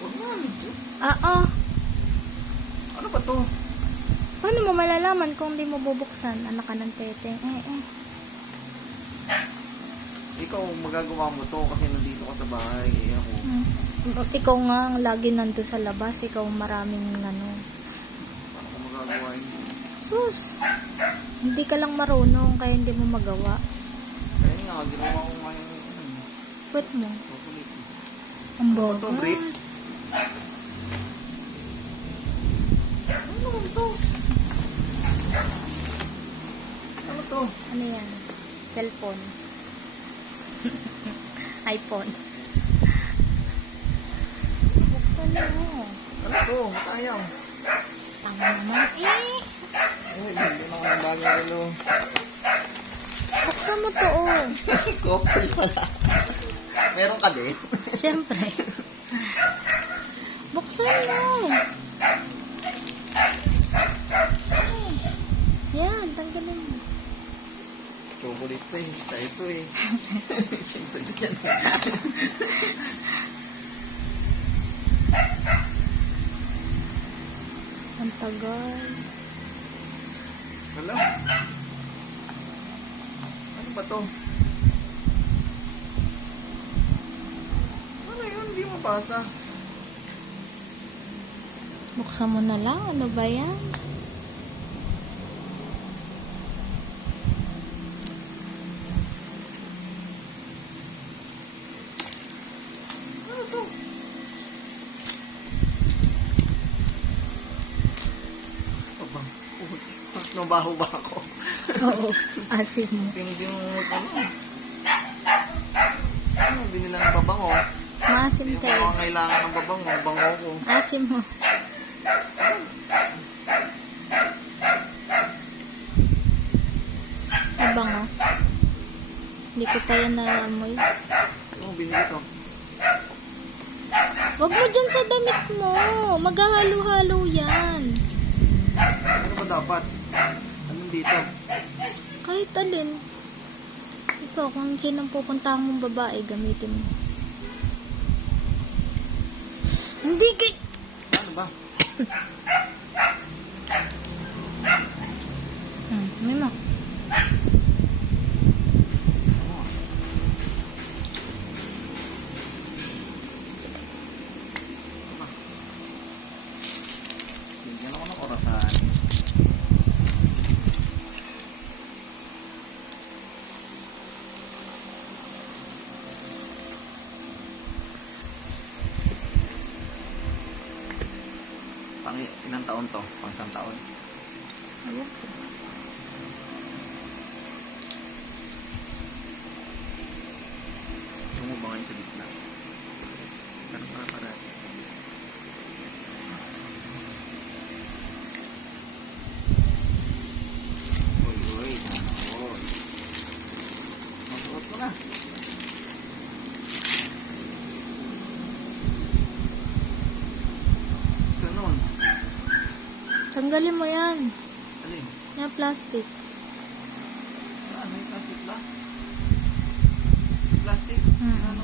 Huwag mo medyo. Ano ba to? Paano mo malalaman kung di mo bubuksan? Anak ka ng tete. Ikaw magagawa mo to kasi nandito ka sa bahay. Ako. Ikaw nga ang lagi nando sa labas. Ikaw maraming ano. Paano ko magagawa yun? Sus! Hindi ka lang marunong kaya hindi mo magawa. Kaya nga, ginawa ko ngayon. Ba't mo? Chocolate. Ang Ano ba to, brief? bagal. Ano naman to? Ano to? Ano yan? Cellphone. iPhone. Buksan mo. Ano to? Matayaw. Tanga naman eh. Uy, hindi na ako ng bagong relo. Buksan mo to oh. Couple pala. Meron ka din? Siyempre. Buksan mo. Yan, tanggalin mo. Chocolate pa eh. Sa ito eh. Siyempre dyan. Ang tagal. Wala. Ano ba to? Ano yun? Hindi mabasa. Buksan mo na lang. Ano ba yan? Ano to? Abang. Nabaho ba ako? Oo. Asin mo. Hindi mo ano. Ano? Binila ng babango. Maasim Hindi ka ko eh. mga kailangan ng babango. Bango ko. Asim mo. Mabango. Hindi ko pa yan naamoy. Ano binili to? Wag mo dyan sa damit mo. Maghahalo-halo yan. Ano ba dapat? Anong dito? Kahit alin. Ikaw, kung sinong pupuntahan mong babae, gamitin mo. Hindi kay... Ano ba? May mo. Oh. Ano ba? Bigyan ako ng orasan. Pang ilang taon to? Pang isang taon? Ayun. Sumubangan sa gitna. Ganun para. Uy, tanakot. Masuot mo na. Ganun. Tanggalin mo yan. Alin? Yan, plastic. Saan? May plastic ba? Plastic? Mm. Ano?